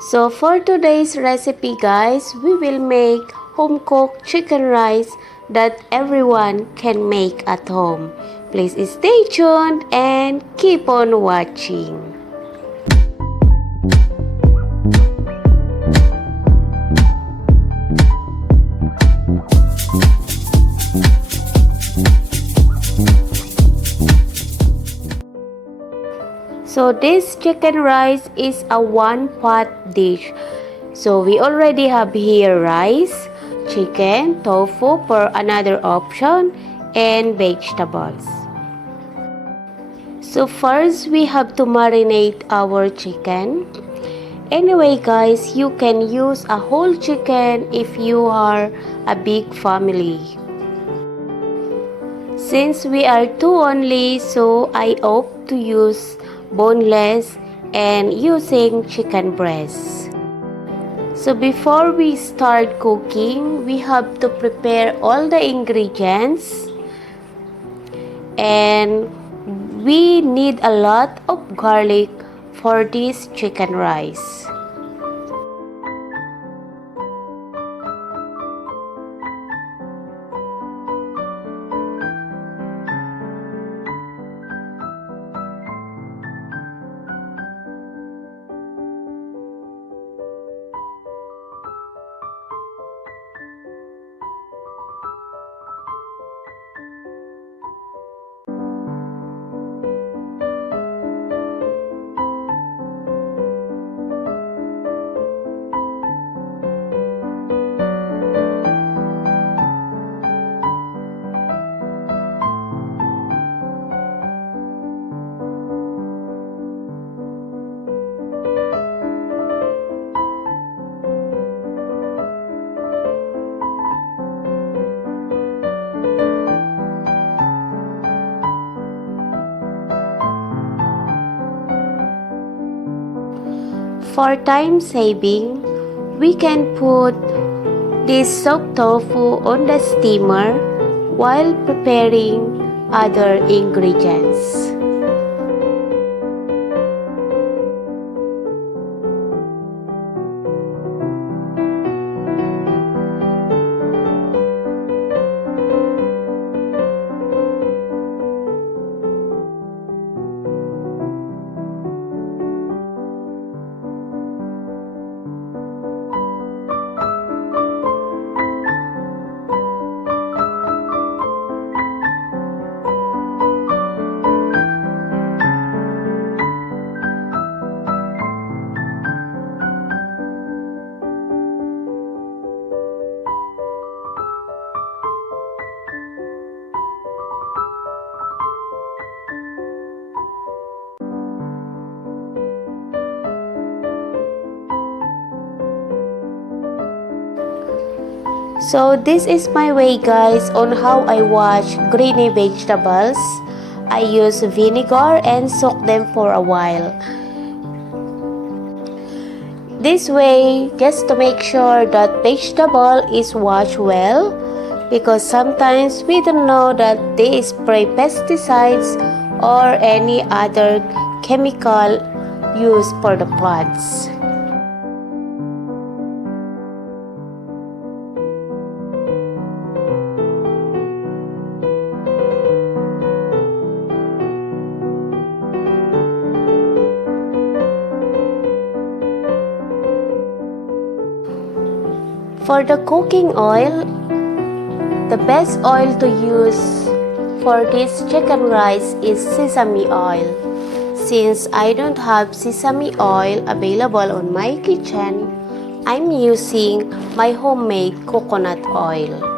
So for today's recipe guys, we will make home cooked chicken rice that everyone can make at home. Please stay tuned and keep on watching. So this chicken rice is a one-pot dish. So we already have here rice, chicken, tofu for another option, and vegetables. So first we have to marinate our chicken. Anyway guys, you can use a whole chicken if you are a big family. Since we are two only, so I opt to use boneless and using chicken breast. So before we start cooking, we have to prepare all the ingredients, and we need a lot of garlic for this chicken rice. For time saving, we can put this soaked tofu on the steamer while preparing other ingredients. So this is my way guys on how I wash greeny vegetables. I use vinegar and soak them for a while. This way, just to make sure that vegetable is washed well, because sometimes we don't know that they spray pesticides or any other chemical used for the plants. For the cooking oil, the best oil to use for this chicken rice is sesame oil. Since I don't have sesame oil available on my kitchen, I'm using my homemade coconut oil.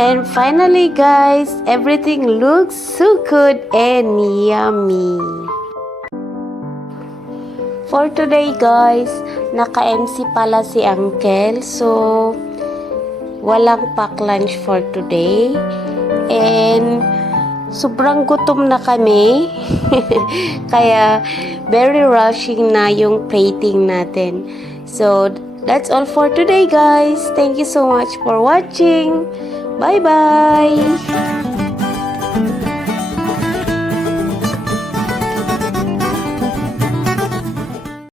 And finally guys, everything looks so good and yummy. For today guys, naka-MC pala si Uncle. So, walang pack lunch for today. And sobrang gutom na kami. Kaya very rushing na yung plating natin. So, that's all for today guys. Thank you so much for watching. Bye-bye!